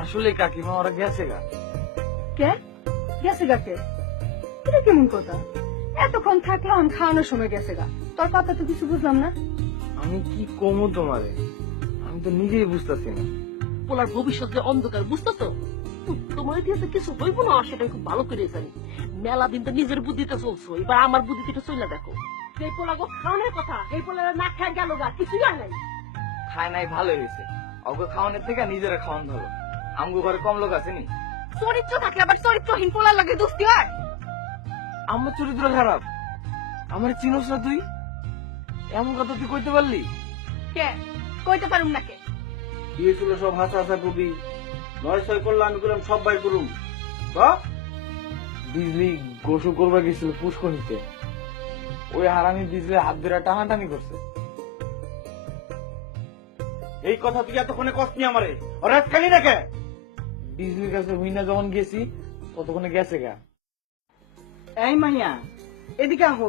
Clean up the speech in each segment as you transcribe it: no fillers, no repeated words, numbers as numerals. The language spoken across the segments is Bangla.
আসলে কাকিমা ওরা গেছে গা। কে গেছে গা কে? এটা কেমন কথা? এতক্ষণ থাকলে অন খাওয়ানোর সময় গেছে গা। তোর কথা তো কিছু বুঝলাম না। আমি কি কমু তোমারে, আমি তো নিজেই বুঝতেছি না। পোলার ভবিষ্যৎ যে অন্ধকার, বুঝতেছো? তোমার দিয়ে কিছু হইব না সেটা আমি খুব ভালো করে জানি। মেলা দিন তো নিজের বুদ্ধিতে চলছো, এবার আমার বুদ্ধিতে একটু চলে দেখো। এই পোলাগো খাওয়ানোর কথা, এই পোলারা না খায় গেল গা, কিছুই আর নাই। খায় নাই ভালো হয়েছে, অগো খাওয়ানোর থেকে নিজেরা খাওয়ান ভালো। আমগো ঘরে কম লোক আছে নি? চরিত্র থাকলে আবার চরিত্রহীন পোলার লাগে দোস্তি হয়? আমার চরিত্র খারাপ? আমার চিনোস না তুই? এমন কথা তুই কইতে পারলি? কে কইতে পারুম না কে? দিয়েছিল সব হাসা হাসা কবি, 9-6 করলে আমি করলাম সব বাই করুম। বিজলি গোসল করবা গেছিল পুষ্করিতে, ওই হারামি বিজলি হাত ধরে টানাটানি করছে। এই কথা তুই এতক্ষণে কষ্ট নি আমারে, আর রাত খালি রেখে বিজলির কাছে হুইনা যখন গেছি ততক্ষণে গেছে গা। এই মাইয়া, এদিকে আহো।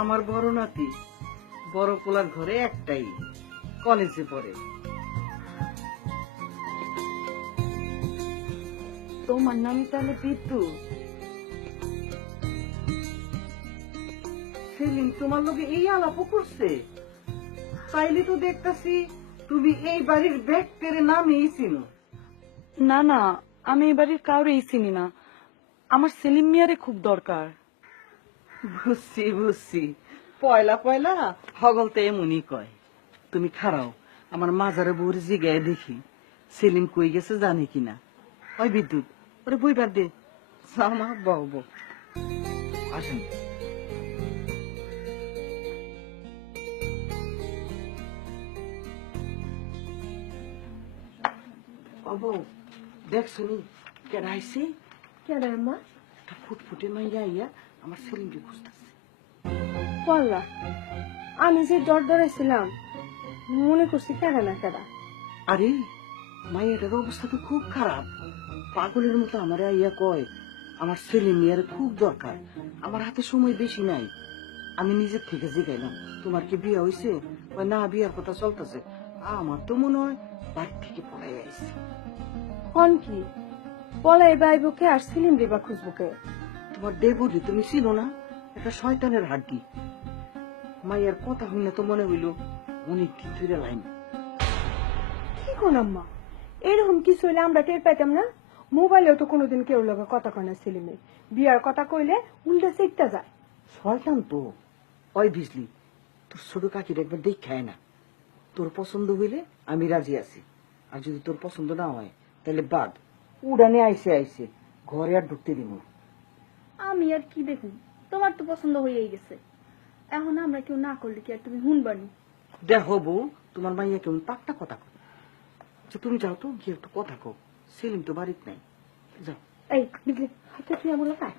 আমার বড় নাতি বড় পোলার ঘরে একটাই, কলেজে পড়ে। তোমার নাম তাহলে বিদ্যুৎ? সেলিম তোমার লোকে এই আলাপও করছে? তাইলে তো দেখতাছি তুমি এই বাড়ির ব্যক্তির নামেই চিনো। না না, আমি এই বাড়ির কাউরেই চিনি না। আমার সেলিম মিয়ারে খুব দরকার। বুঝছি বুঝছি, পয়লা পয়লা হগল তো এমনই কয়। তুমি খারাও, আমার মাজারে বউর জিগায় দেখি সেলিম কই গেছে জানি কিনা। ওই বিদ্যুৎ, ওরে বইবার দে, জামা বউ বউ। আসেন। ও বউ, দেখ শুনি কেডা আইছে? কেডা মা? একটা ফুটফুটে মাইয়া আইয়া আমার সেলিমকে খুঁজতেছে। পল্লা, আমি যে ডর ডরাইছিলাম মনে করছি কেডা না কেডা। আরে মাইয়াটার অবস্থা তো খুব খারাপ, পাগলের মতো আমার আইয়া কয় আমার ছেলে মেয়ের খুব দরকার, আমার হাতে সময় বেশি নাই। আমি নিজের থেকে জিগাইলাম তোমার কি বিয়ে হয়েছে? না, বিয়ার কথা চলতেছে। আমার তো মনে হয় বাড়ি থেকে পড়াই আইছে। কন কি পলাই বাইবকে আর সেলিম রেবা খুঁজবকে? তোমার দেবরি তুমি ছিল না, একটা শয়তানের হাড্ডি। মাইয়ার কথা হইলে তো মনে হইল অনেক ধরে লাইন। কি কোন আম্মা, এরকম কিছু হইলে আমরা টের পাইতাম না? মোবাইলেও তো কোনোদিন কেউ লগে কথা কয় না সেলিমের। বিয়ার কথা কইলে উল্টা চেকটা যায়। শয়তান তো। ওই বিজলি, তোর ছোট কাকির একবার দেখায় না। তোর পছন্দ হইলে আমি রাজি আছি, আর যদি তোর পছন্দ না হয় তাহলে বাদ। উড়ানে আইসে আইসে ঘরে আর ঢুকতে দিব। আমি আর কি দেখুন, তোমার তো পছন্দ হয়েই গেছে, এখন আমরা কেউ না করলে কি আর তুমি হুনবানি? দেখো বউ, তোমার মাইয়া কেমন পাক্তা কথা কয়। আচ্ছা তুমি যাও তো, গিয়ে একটু কথা কও। সেলিম তো বাড়িতে নাই, যাও। এই বিজলি, হাতে তুই আমার লাগায়।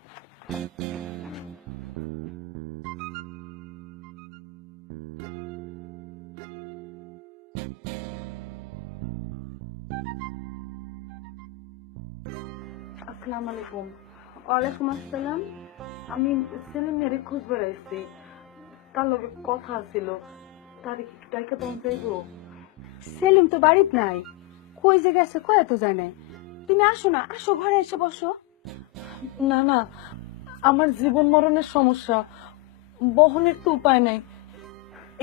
আসসালামু আলাইকুম। ওয়ালাইকুম আসসালাম। আমি সেলিম মেরে খোঁজ বেড়াইছি, তার লগে কথা ছিল, তার একটু টাকা দাম চাইবো। সেলিম তো বাড়িত নাই, কই যে গেছে কয়ে তো যায় নাই। তুমি আসো না, আসো ঘরে এসে বসো। না না, আমার জীবন মরণের সমস্যা, বহনের তো উপায় নাই।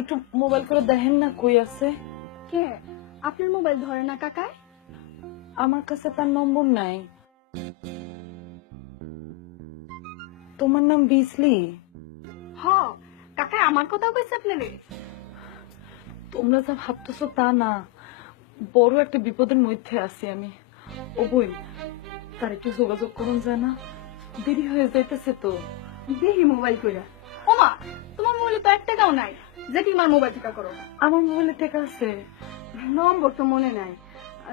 একটু মোবাইল করে দেখেন না কই আছে। কে আপনার মোবাইল ধরে না কাকায়? আমার কাছে তার নম্বর নাই। তোমার নাম বিজলি? হ, কাকায় আমার কথাও কইছে আপনারে? তোমরা যা ভাবতেছো তা না, বড় একটা বিপদের মধ্যে আছি আমি। ও বই, তার একটু যোগাযোগ করুন যায় না? দেরি হয়ে যাইতেছে তো। দেখি মোবাইল কইরা। ওমা, তোমার মোবাইলে তো 1 টাকাও নাই, যে কি আমার মোবাইল থেকে করো। আমার মোবাইলে টাকা আছে, নম্বর তো মনে নাই।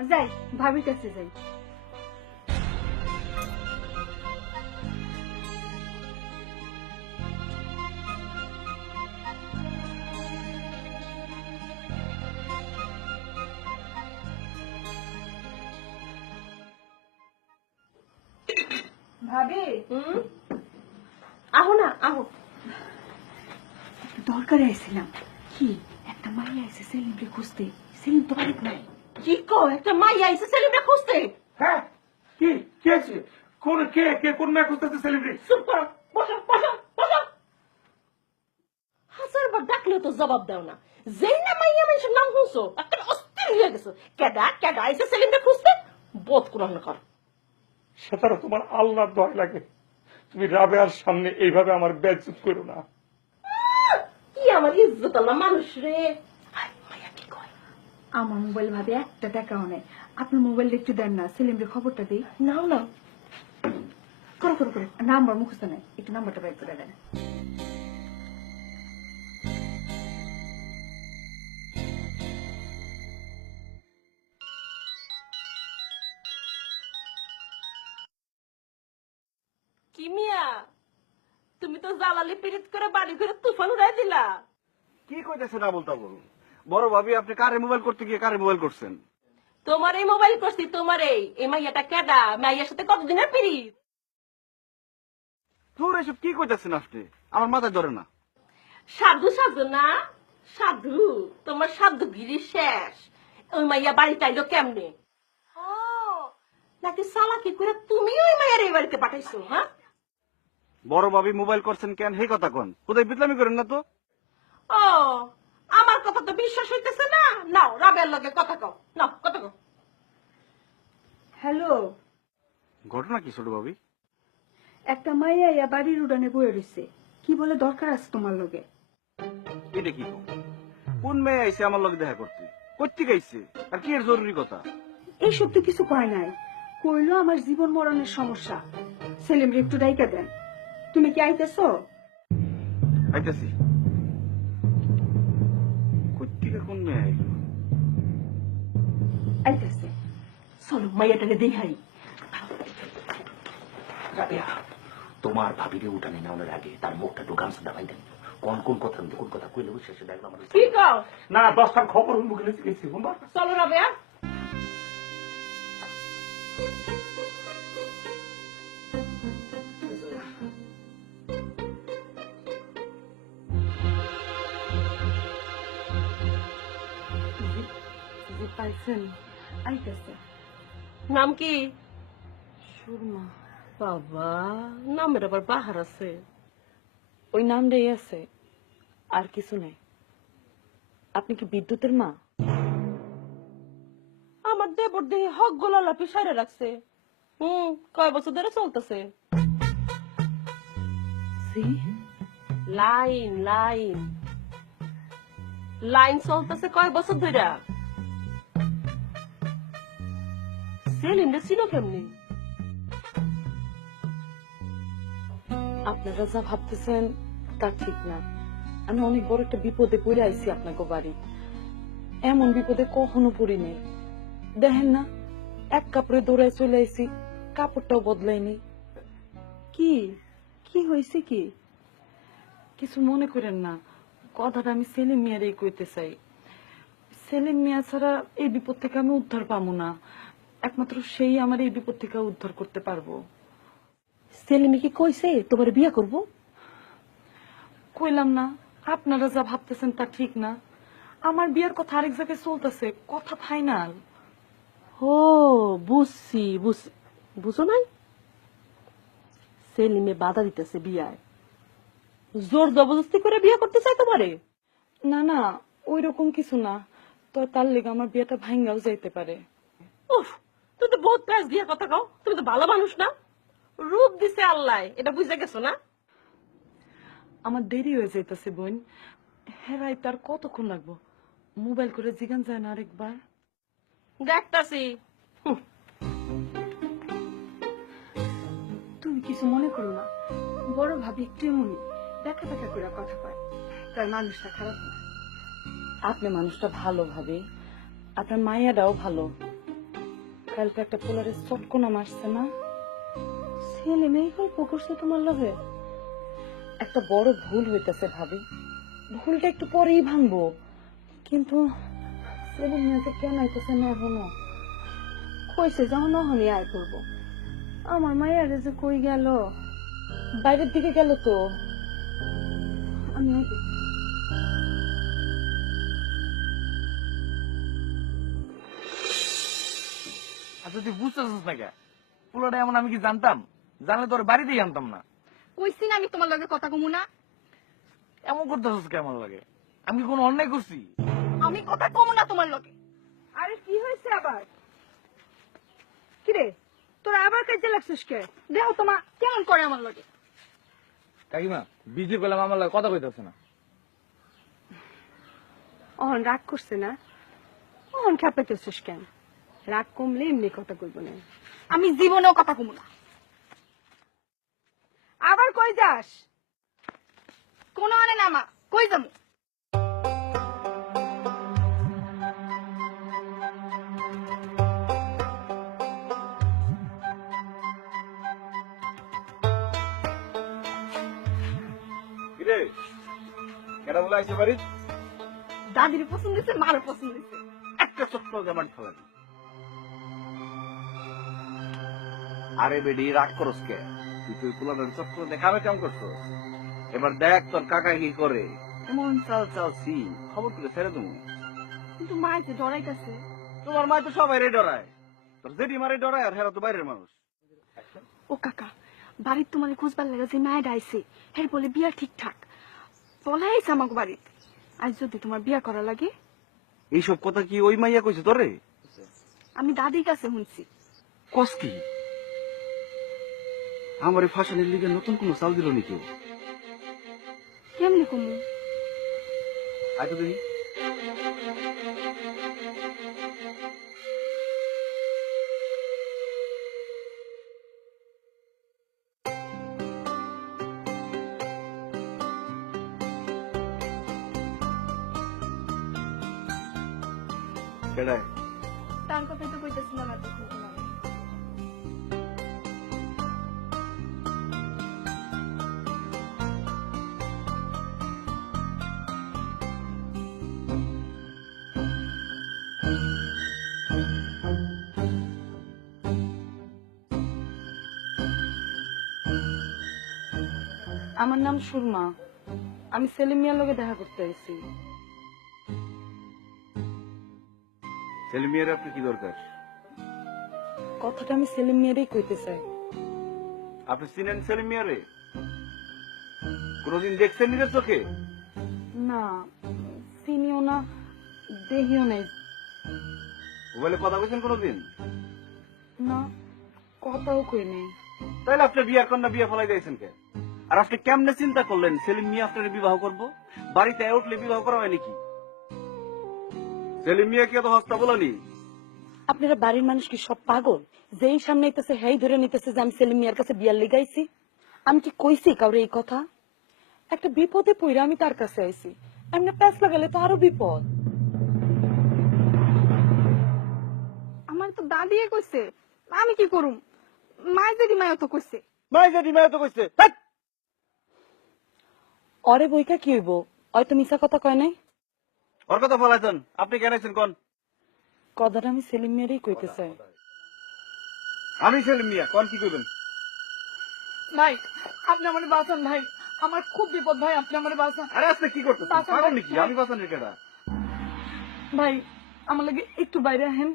যাই, ভাবির কাছে যাই। ভাবি আহো না আহো। দরকারে আইছিলাম। কি একটা মাইয়া আইছে সেলিমকে খুঁজতে, সেলিম তো বাড়িতে নাই। কি কো একটা মাইয়া আইছে সেলিমটা খুঁজতে? হ্যাঁ, কি কে আছে? কোন কে কে কোন মেয়ে খুঁজতেছে সেলিব্রিটি? চুপ করো, বসো বসো বসো। হাজারবার ডাকলেও তো জবাব দাও না। যেই না মাইয়া মানুষের নাম শুনছো একটা অস্থির হয়ে গেছো। কেডা কেডা আইছে সেলিমটা খুঁজতে? বোধ কুরআন কর। সেটারও তোমার আল্লাহর দয়া লাগে, তুমি রাবেয়ার সামনে এইভাবে আমার বেজ্জত করো না। কি আমার ইজ্জত আল্লাহ মানুষ রে। হাই, মাইয়া কি কয়? আমার মোবাইল ভাবি একটা টাকাও নেই। আপনার মোবাইল একটু দেন না, সেলিমকে খবরটা দিই। নাও না। করো করো করো। নাম্বার মুখস্থ নেই, একটু নাম্বারটা বের করে দেন। কি মিয়া, তুমি তো জালালি পিরিত করে বাড়ি ঘরে তুফান উড়াই দিলা। কি কইতেছে না বলতা বল? বড় ভাবি আপনি কারে মোবাইল করতে গিয়ে কারে মোবাইল করছেন? তোমার এই মোবাইল করছি, তোমার এই মাইয়াটা কেডা? মাইয়ার সাথে কতদিনের পিরিত? তোর এসব কি কইতেছেন আপনি? আমার মাথায় ধরে না। সাধু সাধু না সাধু, তোমার সাধুগিরি শেষ। ওই মাইয়া বাড়িতে আইলো কেমনে? ও, নাকি সালাকি করে তুমি ওই মাইয়ার এই বাড়িতে পাঠাইছো? হ্যাঁ, বড় ভাবি মোবাইল করছেন কেন হে কথা কোন? কোথায় বিতলামি করেন না তো? ও আমার কথা তো বিশ্বাস হইতেছে না। নাও রাবের লগে কথা কও, নাও কথা কও। হ্যালো, ঘটনা কি ছোট ভাবি? একটা মাইয়া ইয়া বাড়ির উড়ানে বয়ে রয়েছে। কি বলে দরকার আছে তোমার লগে? এটা কি কও? কোন মেয়ে আইছে আমার লগে দেখা করতে? কইতে গাইছে? আর কি এর জরুরি কথা? এইসব তো কিছু কয় নাই, কইলো আমার জীবন মরণের সমস্যা, সেলিমকে একটু ডাইকা দেন। তুমি কি আইতেছো? আইতাছি। কইতে কোন মেয়ে আইলো? আইতেছে। চলো মাইয়াটাকে দেখাই। রাবেয়া, তোমার ভাবিকে উঠানে নেওয়ার আগে তার মুখটা একটু গামছা দাবাই দেন। কোন কোন কথা কোন কথা কইলে শেষে দেখলাম আমাদের কি কও? না, 10টার খবর মুখে লিখে গেছি বুঝবা? চলো রাবেয়া। জি পাইছেন, আইতেছে। নাম কি? সুরমা। বাবা, নামের আবার বাহার আছে। ওই নামটাই আছে, আর কিছু নাই। আপনি কি বিদ্যুতের মা? আমার দেবর দেহে হক গোলালা পিছাইরে রাখছে। কয় বছর ধরে চলতেছে। লাইন লাইন লাইন চলতেছে কয় বছর ধরে। সেলিমটা ছিল কেমনি? আপনারা যা ভাবতেছেন তা ঠিক না। আমি অনেক বড় একটা বিপদে পড়ে আইছি আপনাকে বাড়ি। এমন বিপদে কখনো পড়িনি। দেখেন না, এক কাপড়ে দৌড়ায় চলে আইছি, কাপড়টাও বদলাইনি। কি কি হয়েছে? কি কিছু মনে করেন না, কথাটা আমি সেলিম মিয়ারই কইতে চাই। সেলিম মিয়া ছাড়া এই বিপদ থেকে আমি উদ্ধার পাবো না। একমাত্র সেই আমার এই বিপদ থেকে উদ্ধার করতে পারবো। সেলিমে কি কইছে তোমার বিয়ে করব? কইলাম না, আপনারা যা ভাবতেছেন তা ঠিক না। আমার বিয়ের কথা আরেক জায়গায় চলতেছে, কথা ফাইনাল। ও বুঝছি বুঝছি। বুঝো নাই? সেলিমে বাধা দিতেছে বিয়ায়, জোর জবরদস্তি করে বিয়ে করতে চাই তোমারে। না না, ওই রকম কিছু না, তো তার লেগে আমার বিয়েটা ভাঙ্গাও যাইতে পারে। উফ, তুমি তো বহুত প্যাঁচ দিয়ে কথা কও। তুমি তো ভালো মানুষ না। রূপ দিছে আল্লাহ, এটা বুঝে গেছো না? আমার দেরি হয়ে যাইতেছে বোন। হেরাই তার কতক্ষণ লাগবো? মোবাইল করে জিগান যায় না আরেকবার? দেখতাছি। তুমি কিছু মনে করো না, বড় ভাবি একটু এমনি দেখা দেখা করে কথা কয়, তার মানুষটা খারাপ না। আপনি মানুষটা ভালো ভাবি, আপনার মাইয়াটাও ভালো। কালকে একটা পোলারে চটকোনা মারছে না? ছেলে মেয়ে গল্প করছে তোমার লগে। একটা বড় ভুল হইতেছে ভাবি, ভুলটা একটু পরেই ভাঙবো, কিন্তু ছেলে মেয়ে যে কেন আইতেছে না এখনো? কইছে যখন নহনি আয় করবো। আমার মায়ের যে কই গেল? বাইরের দিকে গেল তো। আমি আচ্ছা তুই বুঝতেছিস না কে? পোলাটা এমন আমি কি জানতাম? জানলে তোর বাড়িতেই আনতাম না। কইছি না আমি তোমার লগে কথা কমু না। এমন করতেছিস কেমন লাগে? আমি কি কোনো অন্যায় করছি? আমি কথা কমু না তোমার লগে। আরে কি হয়েছে আবার? কিরে তোরা আবার কাজে লাগছিস কে? দেখো তোমা কেমন করে আমার লগে। কাকিমা বিজি করলাম আমার লাগে কথা কইতেছে না। অহন রাগ করছে না? অহন খেপাইতেছিস কেন? রাগ কমলে এমনি কথা কইব না। আমি জীবনেও কথা কমু না। আবার কই যাস? কোন আনে না মা, কই যামু? কিরে কেডা বলে আইছে বাড়ি? দাদির পছন্দ হয়েছে, মারও পছন্দ হয়েছে। একটা ছোট্ট জামান ফেলাবি। আরে বেডি রাগ করস কে? তুই তুই পোলাটার চক্কর দেখাবে কেমন করছো? এবার দেখ তোর কাকা কি করে। এমন চাল চাল সি খবর তুলে ছেড়ে দেবো। কিন্তু মায়ের যে ডরাইতেছে। তোমার মা তো সবাই ডরায়। তোর জেঠি মারে ডরায় আর হেরা তো বাইরের মানুষ। ও কাকা, বাড়ির তোমার খুঁজবার লাগে যে মায়ের আইছে, এর বলে বিয়া ঠিকঠাক বলা আইছে আমাকে বাড়ির। আজ যদি তোমার বিয়া করা লাগে। এইসব কথা কি ওই মাইয়া কইছে তোরে? আমি দাদির কাছে শুনছি। কস কি? আমার এই ফাঁসানির লিগে নতুন কোন চাল দিল নাকি? কেমনি কমু? আয় তো দেখি। কেডায়? তার কথাই তো কইতেছিলাম এতক্ষণ তোমার। আমার নাম সুরমা। আমি সেলিম মিয়ার লগে দেখা করতে আইছি। সেলিম মিয়ার আপনি কি দরকার? কথাটা আমি সেলিম মিয়ারই কইতে চাই। আপনি চিনেন সেলিম মিয়ারে? কোনদিন দেখছেন নিজের চোখে? না, চিনিও না, দেখিও নাই। মোবাইলে কথা বলছেন কোনদিন? না, কথাও কই নাই। তাহলে আপনি বিয়ার কন্যা বিয়ে ফলাই দিয়েছেন কে? আর আপনি কেমনে চিন্তা করলেন সেলিম মিয়া আপনার বিবাহ করব? বাড়িতে উঠলে বিবাহ করা হয় নাকি? সেলিম মিয়া কি এত হস্তা বলানি? আপনারা বাড়ির মানুষ কি সব পাগল? যেই সামনে আইতেছে হেই ধরে নিতেছে যে আমি সেলিম মিয়ার কাছে বিয়ার লিগাইছি। আমি কি কইছি কাউরে এই কথা? একটা বিপদে পইরা আমি তার কাছে আইছি। এমনি প্যাঁচ লাগালে তো আরো বিপদ। আমার তো দাদিয়ে কইছে, আমি কি করুম? মায়ের যদি মায়ও তো কইছে। মাই যদি মায়া তো কইছে অরে বইকা কি হইব? হয়তো মিছা কথা কয় নাই। ওর কথা ফলাইছেন। আপনি কেন আছেন কোন? কথাটা আমি সেলিম মিয়ারই কইতে চাই। আমি সেলিম মিয়া, কোন কি করবেন? ভাই, আপনি আমার বাঁচান ভাই। আমার খুব বিপদ ভাই, আপনি আমার বাঁচান। আরে আজকে কি করতেছেন? বাঁচান পাগল ভাই। নাকি? আমি বাঁচানোর কেডা? ভাই, আমার লাগে একটু বাইরে আহেন।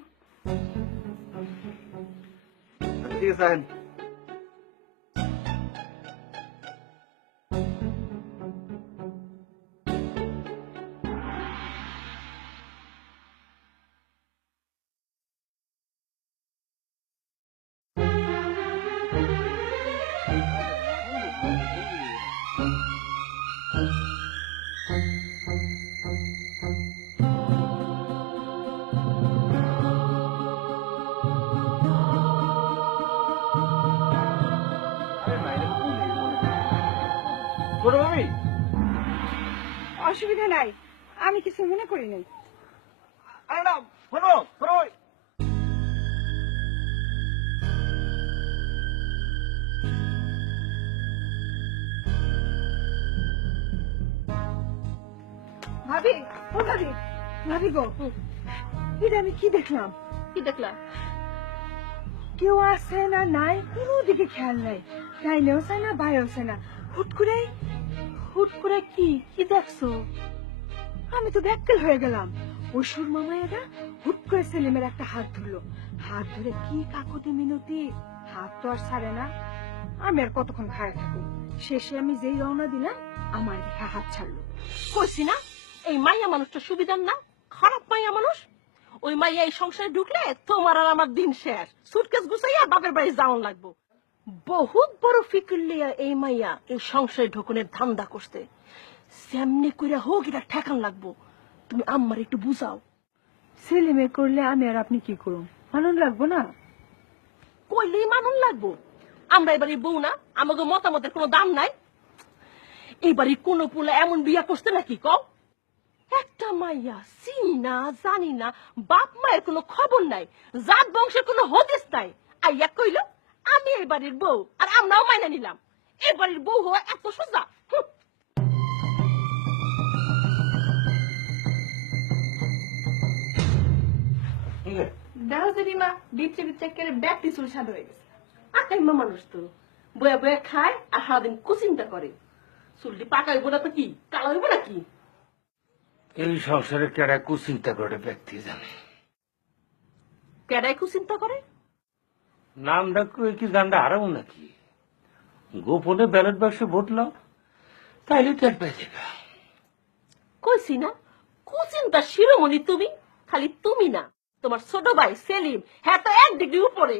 আচ্ছা, ঠিক আছে আহেন। ছোট ভাবি, অসুবিধা নাই, আমি কিছু মনে করি নাই। আরে না, শোনো, শোনো। ভাবি, ও ভাবি, ভাবি গো, এটা আমি কি দেখলাম? কি দেখলা? কেউ আছে না নাই কোনো দিকে খেয়াল নাই, ডাইনেও চায় না বাইরেও চায় না। হুট করে কি কি দেখছো? আমি তো ব্যাকুল হয়ে গেলাম। ওই সুরমা মায়েরা হুট করে সেলিমের একটা হাত ধরলো, হাত ধরে কি কাকুতি মিনতি, হাত তো আর ছাড়ে না। আমি আর কতক্ষণ খায় থাকবো, শেষে আমি যেই রওনা দিলাম আমার দেখে হাত ছাড়লো। কইছি না এই মাইয়া মানুষটা সুবিধার না, খারাপ মাইয়া মানুষ। ওই মাইয়া এই সংসারে ঢুকলে তোমার আর আমার দিন শেষ, সুটকেস গুছাইয়া বাপের বাড়ি যাওয়ান লাগবো। বহুত বড় ফিকির লিয়া এই মাইয়া এই সংসারে ঢুকনের ধান্দা করছে। সেমনি কইরা হোক এটা ঠেকান লাগবো। তুমি আম্মার একটু বুঝাও। সেলিমে করলে আমি আর আপনি কি করুন, আনন্দ লাগবো না? কইলেই মানুন লাগবো। আমরা এবারে বউ না, আমাদের মতামতের কোনো দাম নাই। এবারে কোন পোলা এমন বিয়া করছে নাকি কও? একটা মাইয়া চিনি না জানি না, বাপ মায়ের কোনো খবর নাই, জাত বংশের কোনো হদিস নাই, আইয়া কইল আমি এই বাড়ির বউ আর আমরাও মাইনা নিলাম। এই বাড়ির বউ হওয়া এত সোজা? হুঁ। দেখো জেঠিমা, বিচ্ছে একেবারে ব্যাগটি চুল সাদা হয়ে গেছে। আকাইমা মানুষ তো বয়া বয়া খায় আর সারাদিন কুচিন্তা করে। চুলটি পাকাইব না তো কি কালা হইব নাকি? এই সংসারে কেডা কুচিন্তা করে ব্যক্তি জানে। কেডাই কুচিন্তা করে? নাম ডাকু কি জানটা হারাবো নাকি? গোপনে ব্যালট বাক্সে ভোট নাও, তাইলে টের পেয়ে যাবে। কইছি না কুচিন্তা শিরোমণি তুমি। খালি তুমি না, তোমার ছোট ভাই সেলিম, হ্যাঁ তো 1 ডিগ্রি উপরে।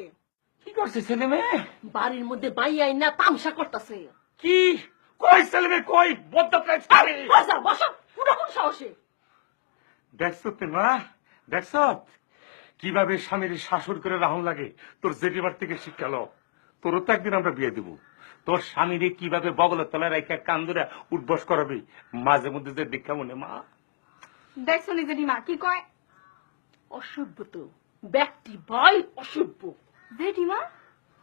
কি করছে ছেলে মেয়ে? বাড়ির মধ্যে বাইয়াই না তামসা করতেছে। কি কই ছেলে মেয়ে কই? বদ্ধপ্রায় ছাড়ি। বসা বসা পুরো কোন সাহসে? দেখছ মা, দেখছ কিভাবে স্বামীর শাসন করে রাহুল লাগে। তোর জেঠিমার থেকে শিক্ষা লো। তোরও তো একদিন আমরা বিয়ে দিব। তোর স্বামীরে কিভাবে বগলের তলায় রেখে কান্দুরা উঠবস করাবি, মাঝে মধ্যে যে দীক্ষা মনে মা। দেখছো নি জেঠিমা কি কয়? অসভ্য তো ব্যক্তি ভাই, অসভ্য। জেঠিমা,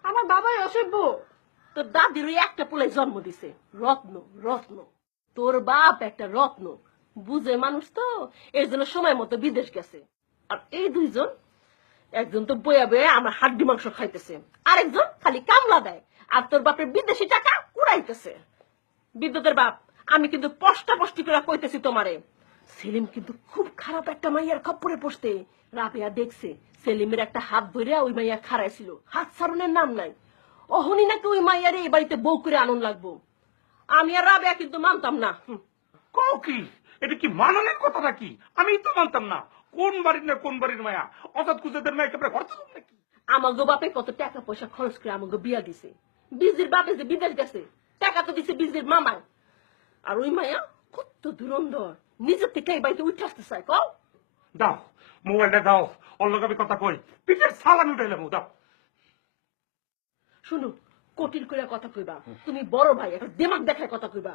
আমার বাবাই অসভ্য। তোর দাদির ওই একটা পোলাই জন্ম দিছে, রত্ন রত্ন। তোর বাপ একটা রত্ন, বুঝে মানুষ তো, এর জন্য সময় মতো বিদেশ গেছে। আর এই দুইজন, একজন তো বয়া বয়া আমার হাড্ডি মাংস খাইতেছে, আরেকজন খালি কামলা দেয় আর তোর বাপের বিদেশি টাকা উড়াইতেছে। বিদ্যুতের বাপ, আমি কিন্তু স্পষ্ট করে কইতেছি তোমারে, সেলিম কিন্তু খুব খারাপ একটা মাইয়ার খপ্পরে পড়তে। রাবেয়া দেখছে সেলিমের একটা হাত ধরে ওই মাইয়া খাড়াইছিল, হাত ছাড়নের নাম নাই। অহনি নাকি ওই মাইয়ারে এই বাড়িতে বউ করে আনন্দ লাগবো। আমি আর রাবেয়া কিন্তু মানতাম না। কও কি? এটা কি মাননের কথা নাকি? আমি তো মানতাম না। কোন বাড়ির না কোন বাড়ির মায়া, অর্থাৎ কুজেদের মায়া একেবারে হরতাম নাকি? আমাগো বাপে কত টাকা পয়সা খরচ করে আমাগো বিয়া দিছে। বিজির বাপে যে বিদেশ গেছে, টাকা তো দিছে বিজির মামায়। আর ওই মায়া কত দুরন্দর, নিজের থেকে এই বাড়িতে উঠে আসতে চায়। কও দাও মোবাইলটা দাও, ওর লগে আমি কথা কই। পিঠের সালামি উঠাইলাম, দাও। শুনো, কঠিন করে কথা কইবা। তুমি বড় ভাই, একটা দিমাগ দেখায় কথা কইবা।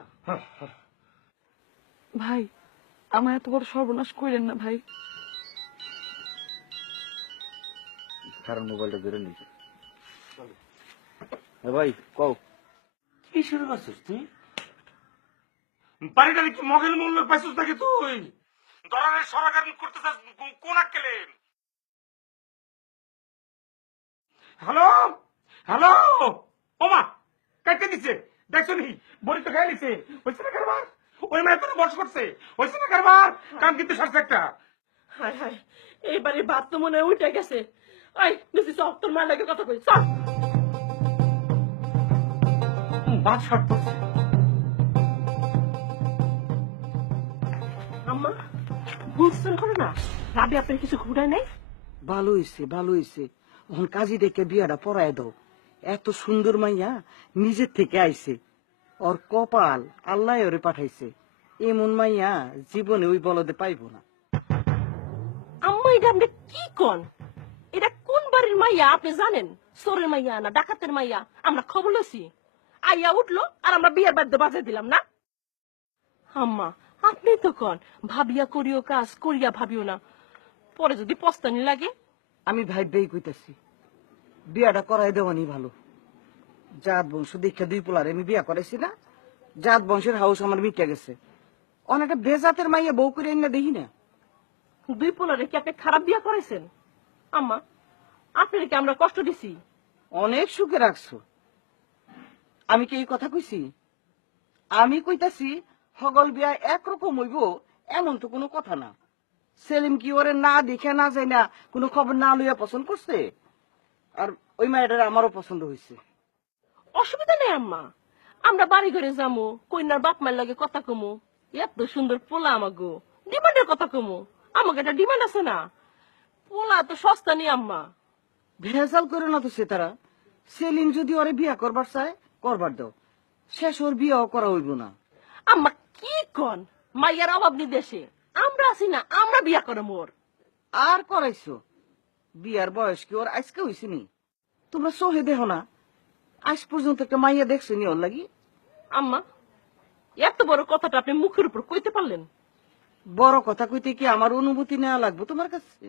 ভাই, আমার এত বড় সর্বনাশ কইলেন না ভাই। কারণ মোবাইলটা বেরো নিছে। ভাই কও কি শুরু করছিস তুই? বাড়িটা কি মগের মূল্য পাইছিস নাকি তুই? দরারের সরকার করতে চাস কোন আক্কেলে? হ্যালো হ্যালো, ওমা কাটতে দিছে, দেখছো নি? বড়ি তো খাই লিছে, হয়েছে না কারবার? ওই মেয়ে তোর বর্ষ করছে, হয়েছে না কারবার? কাম কিন্তু সারছে একটা। হায় হায়, এইবারে ভাত তো মনে হয় উঠে গেছে। ওই বেশি সব তোর মায়ের লাগে কথা কই, সব বাদ শর্ট পড়ছে। আম্মা বুঝছেন করে না, রাবি আপনার কিছু ঘুরায় নাই? ভালো হইছে ভালো হইছে। এখন কাজী ডেকে বিয়াটা পড়ায় দাও। এত সুন্দর মাইয়া নিজের থেকে আইছে। ওর কপাল আল্লাহ ওরে পাঠাইছে। এমন মাইয়া জীবনে ওই বলদে পাইব না। আম্মা এটা আপনি কি কন? এটা কোন বাড়ির মাইয়া আপনি জানেন? চোরের মাইয়া না ডাকাতের মাইয়া? আমরা খবর লইছি, আইয়া উঠলো আর আমরা বিয়ের বাদ্য বাজাই দিলাম না। আম্মা আপনি তো কন ভাবিয়া করিও কাজ, করিয়া ভাবিও না, পরে যদি পস্তানি লাগে। আমি ভাইবেই কইতাছি বিয়াটা করাই দেওয়ানি ভালো। জাত বংশ দীক্ষা 2 পোলারে আমি বিয়া করাইছি না, জাত বংশের হাউস আমার মিটে গেছে। অনেকটা বেজাতের মাইয়া বউ করে এনে দেখি না। 2 পোলারে কি আপনি খারাপ বিয়া করেছেন? আম্মা আপনার কি আমরা কষ্ট দিছি? অনেক সুখে রাখছো। আমি কি এই কথা কইছি? আমি কইতাছি হগল বিয়া একরকম হইব এমন তো কোনো কথা না। সেলিম কি ওরে না দেখে না যায় না কোনো খবর না লইয়া পছন্দ করছে? আর ওই মায়েটার আমারও পছন্দ হয়েছে। অসুবিধা নেই আম্মা, আমরা বাড়ি ঘরে যাবো, কন্যার বাপ মায়ের লাগে কথা কমু, এত সুন্দর পোলা আমাগো, ডিমান্ডের কথা কমু, আমাকে একটা ডিমান্ড আছে না, পোলা তো সস্তা নেই আম্মা। ভেজাল করে না তো সে তারা। সেলিম যদি ওরে বিয়া করবার চায় করবার দাও, শেষ ওর বিয়াও করা হইব না। আম্মা কি কন, মাইয়ার অভাব নেই দেশে, আমরা আছি না, আমরা বিয়া করে মোর। আর করাইছো? বিয়ার বয়স কি ওর আজকে হয়েছে নি? তোমরা সহে দেখো না, আজ পর্যন্ত একটা মাইয়া দেখছো নি ওর লাগি? আম্মা এত বড় কথাটা আপনি মুখের উপর কইতে পারলেন? বড় কথা কইতে কি আমার অনুভূতি নেওয়া লাগবে তোমার কাছে?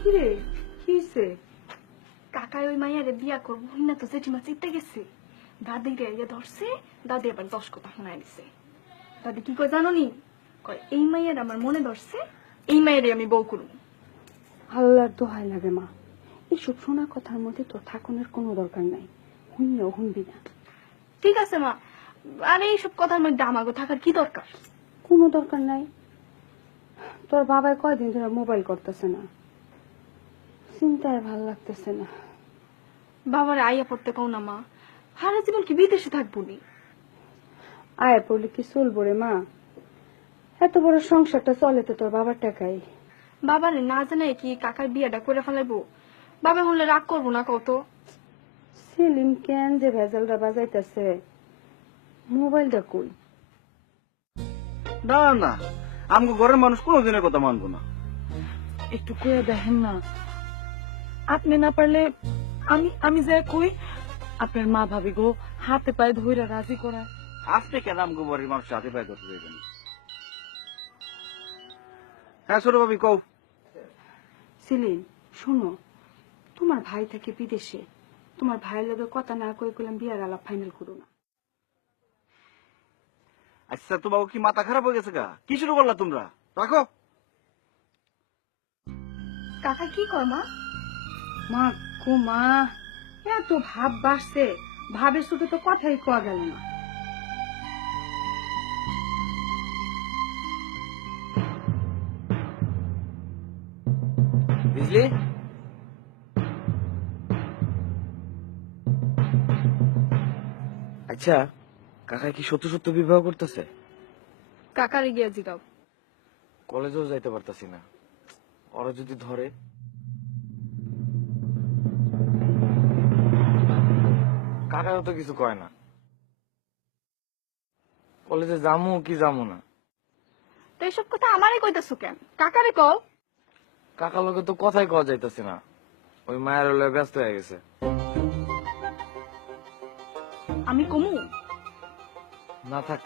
কিরে কি হইছে? কাকায় ওই মাইয়ারে বিয়া করবো না তো জেঠিমা চিপতে গেছে, দাদি রে ধরছে, দাদি আবার 10 কথা শোনায় দিছে। দাদি কি কয় জানো নি? কয় এই মাইয়ার আমার মনে ধরছে, এই মাইয়ারে আমি বউ করবো। আল্লাহর দোহাই লাগে মা, এইসব শোনা কথার মধ্যে তোর ঠাকুরের কোনো দরকার নাই, শুনলেও শুনবি না। ঠিক আছে মা, আর এইসব কথার মধ্যে আমাগো থাকার কি দরকার? কোনো দরকার নাই। তোর বাবাই কয়দিন ধরে মোবাইল করতেছে না, চিন্তায় ভাল লাগতেছে না। বাবারে আইয়া পড়তে কও না মা, সারা জীবন কি বিদেশে থাকবো নি? আয় পড়লে কি চলবো রে মা? এত বড় সংসারটা চলে তো তোর বাবার টাকাই। বাবারে না জানে কি কাকার বিয়াটা করে ফেলাইবো? বাবা হলে রাগ করবো না কত? সেলিম কেন যে ভেজালটা বাজাইতেছে, মোবাইলটা কই? না না, আমগো ঘরের মানুষ কোনোদিনের কথা মানবো না। একটু কইয়া দেখেন না। আপনি না পারলে আমি যে কই, আপনার মা ভাবি গো হাতে পায়ে ধইরা রাজি করা। আপনি কেন আমগো বাড়ির মানুষ হাতে পায়ে ধরতে যাবেন? হ্যাঁ ছোট ভাবি কও। সেলিম শুনো, তোমার ভাই থাকে বিদেশে, তোমার ভাইয়ের লগে কথা না কই কইলাম বিয়ার আলাপ ফাইনাল করো না। আচ্ছা তো বাবু কি মাথা খারাপ হয়ে গেছে গা? কি শুরু করলা তোমরা? রাখো। কাকা কি কয় মা? মা গো মা, এত ভাব বাড়ছে, ভাবের শুধু তো কথাই কয়া গেল না। বুঝলি? আচ্ছা কাকা কি সত্য সত্য বিবাহ করতেছে? কাকারে গিয়া জিগাও। কলেজেও যাইতে পারতাছি না, ওরা যদি ধরে। কাকাও তো কিছু কয় না, কলেজে যামু কি যামু না। তো এসব কথা আমারে কইতাছো কেন? কাকারে কও। কাকার লোকে তো কথাই কওয়া যাইতাছে না, ওই মায়ের হলে ব্যস্ত হয়ে গেছে। আমি কমু? না থাক।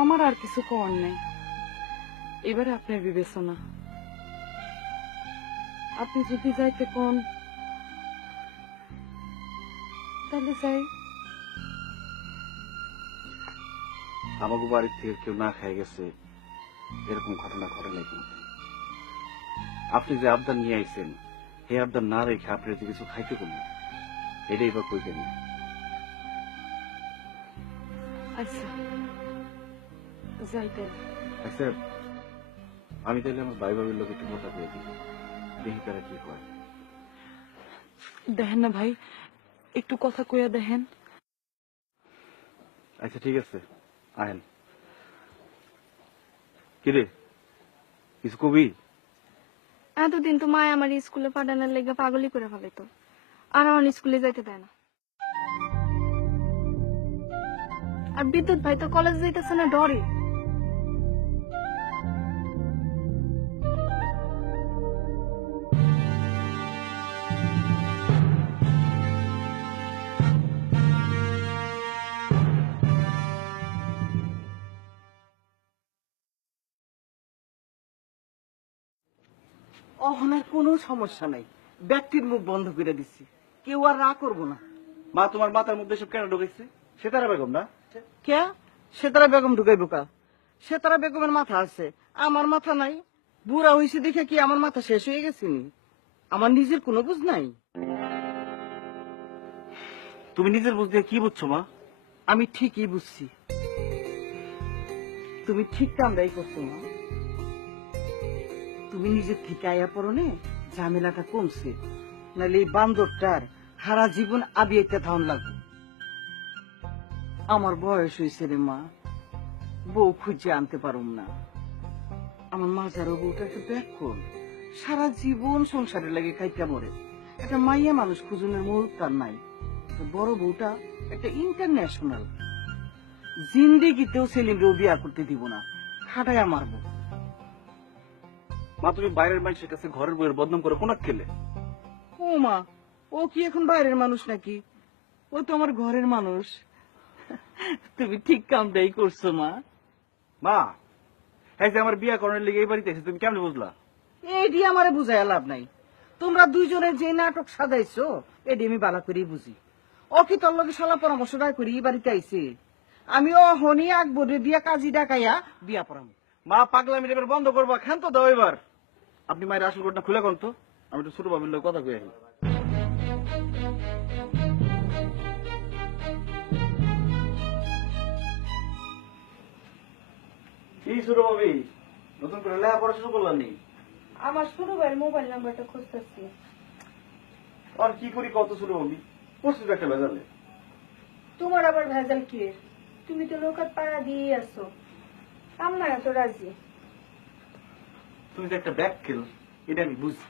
আমার আর কিছু করার নেই, এবারে আপনার বিবেচনা। আপনি যদি যাইতে কোন তাহলে যাই। আমাকে বাড়ির থেকে কেউ না খেয়ে গেছে এরকম ঘটনা ঘটে নাই কিন্তু। আপনি যে আবদার নিয়ে আইছেন, এই আবদার না রেখে আপনি যদি কিছু খাইতে কমু, এটাই বা কইবেন না। আচ্ছা যাইতে। আচ্ছা আমি তাহলে আমার ভাই ভাবির লোক একটু কথা বলে দিই, দেখি তারা কি হয়। দেখেন না ভাই, একটু কথা কইয়া দেখেন। আচ্ছা ঠিক আছে, আহেন। কিরে কিছু কবি? এতদিন তো মায় আমার স্কুলে পাঠানোর লেগে পাগলই করে ফেলাইতো, আর আমার স্কুলে যাইতে দেয় না। আর বিদ্যুৎ ভাই তো কলেজ যাইতেছে না ডরে। অহনার কোনো সমস্যা নাই, ব্যক্তির মুখ বন্ধ করে দিছি, কেউ আর রা করবো না। মা তোমার মাথার মধ্যে সব কেন ঢুকেছে? সেতারা বেগম না? কে? সেতারা বেগম ঢুকাইবো কা? সেতারা বেগমের মাথা আছে, আমার মাথা নাই? বুড়া হয়েছে দেখে কি আমার মাথা শেষ হয়ে গেছে নি? আমার নিজের কোনো বুঝ নাই। তুমি নিজের বুঝ দিয়ে কি বুঝছো মা? আমি ঠিকই বুঝছি, তুমি ঠিক কামরাই করছো মা। তুমি নিজের থেকে আয়া পড়নে ঝামেলাটা কমছে, নাহলে এই বান্দরটার সারা জীবন আবিয়াইতে ধান লাগবে। আমার বয়স হয়েছে রে মা, বউ খুঁজে আনতে পারুম না। আমার মাজারও বউটা একটা ব্যাকুল, সারা জীবন সংসারে লাগে খাইতে মরে। একটা মাইয়া মানুষ খুঁজনের মুহূর্ত তার নাই। বড় বউটা একটা ইন্টারন্যাশনাল, জিন্দিগিতেও সেলিমকেও বিয়া করতে দিব না, খাটাইয়া মারবো। মা তুমি বাইরের মানুষের কাছে ঘরের বইয়ের বদনাম করে কোন খেলে? ও মা, ও কি এখন বাইরের মানুষ নাকি? ও তো আমার ঘরের মানুষ। তুমি ঠিক কামটাই করছো মা। মা এই যে আমার বিয়া করার লেগে এই বাড়িতে এসে তুমি কেমন বুঝলা? এডি আমারে বুঝাইয়া লাভ নাই। তোমরা দুইজনে যে নাটক সাজাইছো এডি আমি বালা করেই বুঝি। ও কি তোর লগে শালা পরামর্শ দায় করি এই বাড়িতে আইছে? আমি অহনি আকবরে দিয়া কাজী ডাকাইয়া বিয়া পড়াম। মা পাগলামি এবার বন্ধ করবা, ক্ষান্ত দাও এবার। আপনি মায়ের আসল ঘটনা খুলে কোন তো, আমি তো ছোট বাবির লোক কথা কই আহি। কি ছোট বাবি, নতুন করে লেখাপড়া শুরু করলাম নি? আমার ছোট ভাইয়ের মোবাইল নাম্বারটা খুঁজতেছি। আর কি করি কত ছোট বাবি, পড়ছিস একটা বেজালে। তোমার আবার ভেজাল কি? তুমি তো লোকাত পাড়া দিয়ে আসো, আমরা এত রাজি। তুমি যে একটা ব্যাক খেল এটা আমি বুঝি,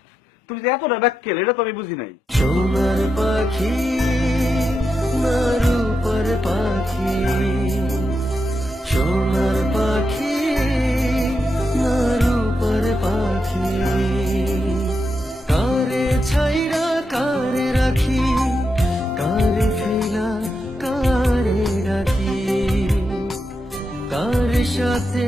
তুমি যে এতটা ব্যাক খেল এটা তো আমি বুঝি নাই। সোনার পাখি না রূপার পাখি, সোনার পাখি না রূপার পাখি, কারে ছাইরা কারে রাখি, কারে ফেলা কারে রাখি, কার সাথে